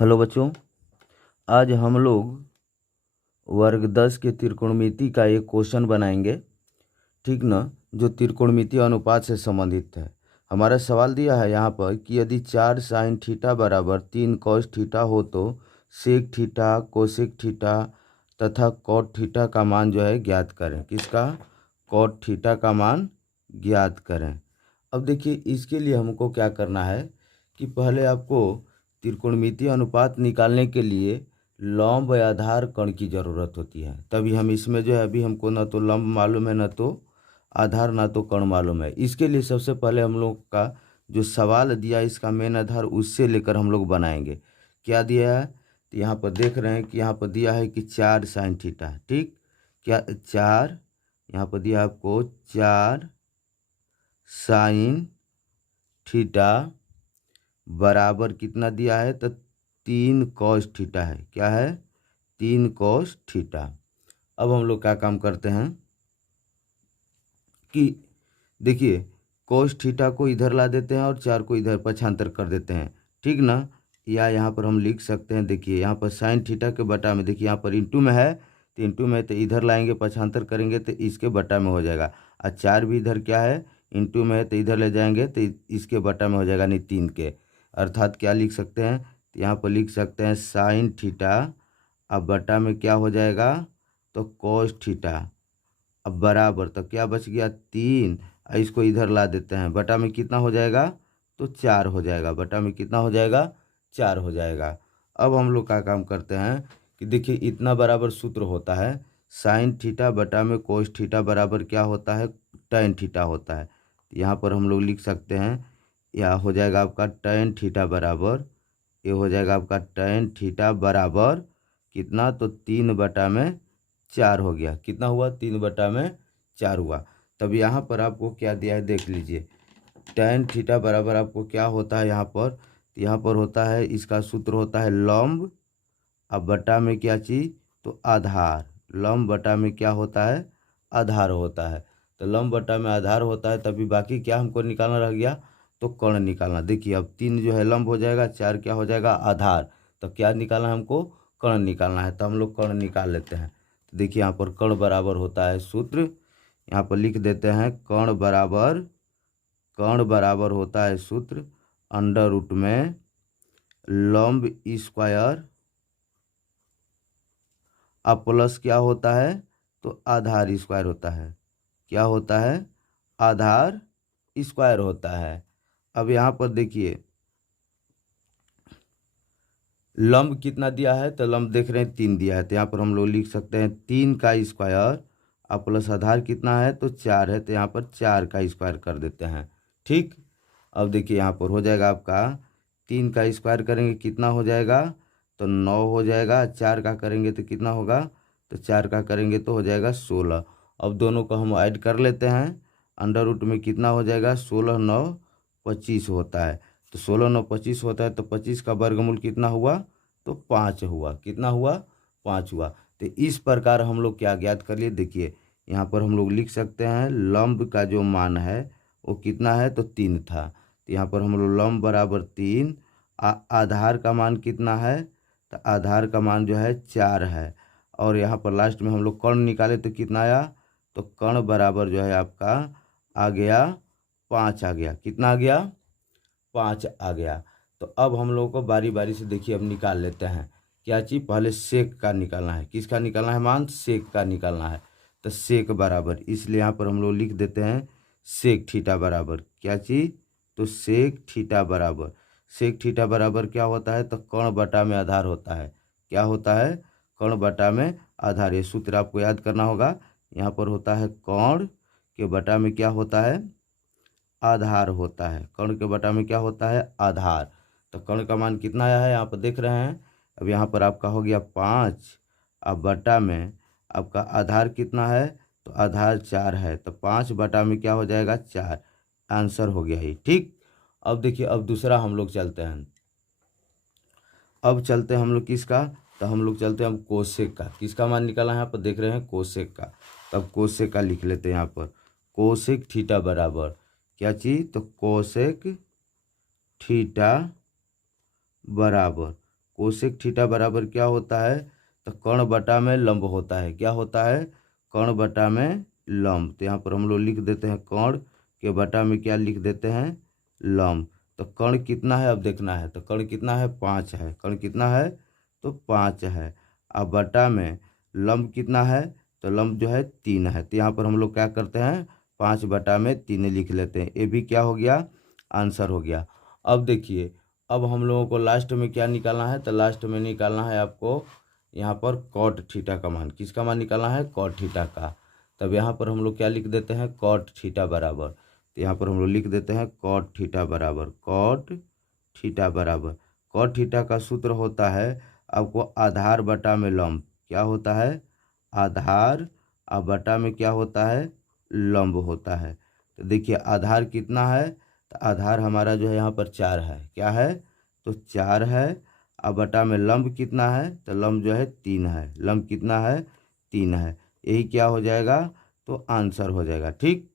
Hello बच्चों, आज हम लोग वर्ग 10 के त्रिकोणमिति का एक क्वेश्चन बनाएंगे। ठीक ना, जो त्रिकोणमिति अनुपात से संबंधित है। हमारा सवाल दिया है यहाँ पर कि यदि 4 साइन थीटा बराबर 3 कॉस थीटा हो तो सेक थीटा, कोसेक थीटा तथा कॉट थीटा का मान जो है ज्ञात करें। किसका? कॉट थीटा का मान ज्ञात करें। अब देखिए, इसके लिए हमको क्या करना है कि पहले आपको त्रिकोणमिति अनुपात निकालने के लिए लंब या आधार कण की ज़रूरत होती है। तभी हम इसमें जो है, अभी हमको ना तो लंब मालूम है, ना तो आधार, ना तो कण मालूम है। इसके लिए सबसे पहले हम लोग का जो सवाल दिया, इसका मेन आधार उससे लेकर हम लोग बनाएंगे। क्या दिया है? तो यहाँ पर देख रहे हैं कि यहाँ पर दिया है कि 4 साइन थीटा। ठीक, क्या 4, यहाँ पर दिया आपको 4 साइन थीटा बराबर कितना दिया है? तो 3 कॉस थीटा है। क्या है? 3 कॉस थीटा। अब हम लोग क्या काम करते हैं कि देखिए, कॉस थीटा को इधर ला देते हैं और 4 को इधर पक्षांतर कर देते हैं। ठीक ना, या यहाँ पर हम लिख सकते हैं, देखिए यहाँ पर साइन थीटा के बटा में, देखिए यहाँ पर इंटू में है तो इंटू में, तो इधर लाएंगे पक्षांतर करेंगे तो इसके बटा में हो जाएगा। और 4 भी इधर क्या है? इंटू में है, तो इधर ले जाएंगे तो इसके बटा में हो जाएगा, नहीं 3 के। अर्थात क्या लिख सकते हैं? तो यहाँ पर लिख सकते हैं साइन थीटा, अब बटा में क्या हो जाएगा? तो कॉस थीटा। अब बराबर, तो क्या बच गया? 3। इसको इधर ला देते हैं, बटा में कितना हो जाएगा? तो 4 हो जाएगा। बटा में कितना हो जाएगा? 4 हो जाएगा। अब हम लोग क्या काम करते हैं कि देखिए, इतना बराबर सूत्र होता है साइन थीटा बटा में कोस थीटा बराबर क्या होता है? टैन थीटा होता है। यहाँ पर हम लोग लिख सकते हैं, यह हो जाएगा आपका टैन थीटा बराबर, ये हो जाएगा आपका टैन थीटा बराबर कितना? तो 3/4 हो गया। कितना हुआ? 3/4 हुआ। तब यहाँ पर आपको क्या दिया है देख लीजिए। टैन थीटा बराबर आपको क्या होता है यहाँ पर? यहाँ पर होता है, इसका सूत्र होता है लंब, अब बटा में क्या चीज़? तो आधार। लंब बटा में क्या होता है? आधार होता है। तो लंब बटा में आधार होता है, तभी बाकी क्या हमको निकालना रह गया? तो कर्ण निकालना। देखिए, अब 3 जो है लंब हो जाएगा, 4 क्या हो जाएगा? आधार। तो क्या निकालना है हमको? कर्ण निकालना है। तो हम लोग कर्ण निकाल लेते हैं। तो देखिए, यहाँ पर कर्ण बराबर होता है सूत्र, यहाँ पर लिख देते हैं कर्ण बराबर होता है सूत्र अंडर रूट में लंब स्क्वायर, अब प्लस क्या होता है? तो आधार स्क्वायर होता है। क्या होता है? आधार स्क्वायर होता है। अब यहाँ पर देखिए, लंब कितना दिया है? तो लंब देख रहे हैं 3 दिया है, तो यहाँ पर हम लोग लिख सकते हैं 3 का स्क्वायर, अब प्लस आधार कितना है? तो 4 है, तो यहाँ पर 4 का स्क्वायर कर देते हैं। ठीक, अब देखिए यहाँ पर हो जाएगा आपका 3 का स्क्वायर करेंगे कितना हो जाएगा? तो 9 हो जाएगा। 4 का करेंगे तो कितना होगा? तो 4 का करेंगे तो हो जाएगा 16। अब दोनों को हम ऐड कर लेते हैं, अंडर रूट में कितना हो जाएगा? 16 9 25 होता है। तो 16 9 25 होता है, तो 25 का वर्गमूल कितना हुआ? तो 5 हुआ। कितना हुआ? 5 हुआ। तो इस प्रकार हम लोग क्या ज्ञात कर लिए? देखिए, यहाँ पर हम लोग लिख सकते हैं लंब का जो मान है वो कितना है? तो 3 था। तो यहाँ पर हम लोग लंब बराबर 3, आधार का मान कितना है? तो आधार का मान जो है 4 है। और यहाँ पर लास्ट में हम लोग कर्ण निकाले तो कितना आया? तो कर्ण बराबर जो है आपका आ गया 5 आ गया। कितना आ गया? 5 आ गया। तो अब हम लोग को बारी बारी से देखिए, अब निकाल लेते हैं क्या चीज़। पहले सेक का निकालना है। किसका निकालना है मान? सेक का निकालना है। तो सेक बराबर, इसलिए यहाँ पर हम लोग लिख देते हैं सेक थीटा बराबर क्या चीज़? तो सेक थीटा बराबर, सेक थीटा बराबर क्या होता है? तो कर्ण बटा में आधार होता है। क्या होता है? कर्ण बटा में आधार। ये सूत्र आपको याद करना होगा। यहाँ पर होता है कर्ण के बटा में क्या होता है? आधार होता है। कर्ण के बटा में क्या होता है? आधार। तो कर्ण का मान कितना आया है? यहाँ पर देख रहे हैं। अब यहाँ पर आपका हो गया 5, अब बटा में आपका आधार कितना है? तो आधार 4 है, तो 5 बटा में क्या हो जाएगा? 4। आंसर हो गया ही। ठीक, अब देखिए, अब दूसरा हम लोग चलते हैं। अब चलते हैं हम लोग किसका? तो हम लोग चलते हैं हम कोसेक का। किसका मान निकाला है? यहाँ पर देख रहे हैं कोसेक का। तब कोसेक का लिख लेते हैं यहाँ पर। कोसेक थीटा बराबर क्या चीज़? तो कोसेक थीटा बराबर, कोसेक थीटा बराबर क्या होता है, तो कर्ण बटा में लंब होता है। क्या होता है, कर्ण बटा में लंब। तो यहाँ पर हम लोग लिख देते हैं कर्ण के बटा में क्या लिख देते हैं, लंब। तो कर्ण कितना है अब देखना है, तो कर्ण कितना है, 5 है। कर्ण कितना है, तो 5 है। अब बटा में लंब कितना है, तो लंब जो है 3 है। तो यहाँ पर हम लोग क्या करते हैं, 5 बटा में 3 लिख लेते हैं। ये भी क्या हो गया, आंसर हो गया। अब देखिए, अब हम लोगों को लास्ट में क्या निकालना है, तो लास्ट में निकालना है आपको यहाँ पर कॉट थीटा का मान। किसका मान निकालना है, कॉट थीटा का। तब यहाँ पर हम लोग क्या लिख देते हैं, कॉट थीटा बराबर। तो यहाँ पर हम लोग लिख देते हैं कॉट थीटा बराबर, कॉट थीटा बराबर। कॉट थीटा का सूत्र होता है आपको आधार बटा में लंब। क्या होता है, आधार और बटा में क्या होता है, लंब होता है। तो देखिए आधार कितना है, तो आधार हमारा जो है यहाँ पर 4 है। क्या है, तो 4 है। अब बटा में लंब कितना है, तो लंब जो है 3 है। लंब कितना है, 3 है। यही क्या हो जाएगा, तो आंसर हो जाएगा। ठीक।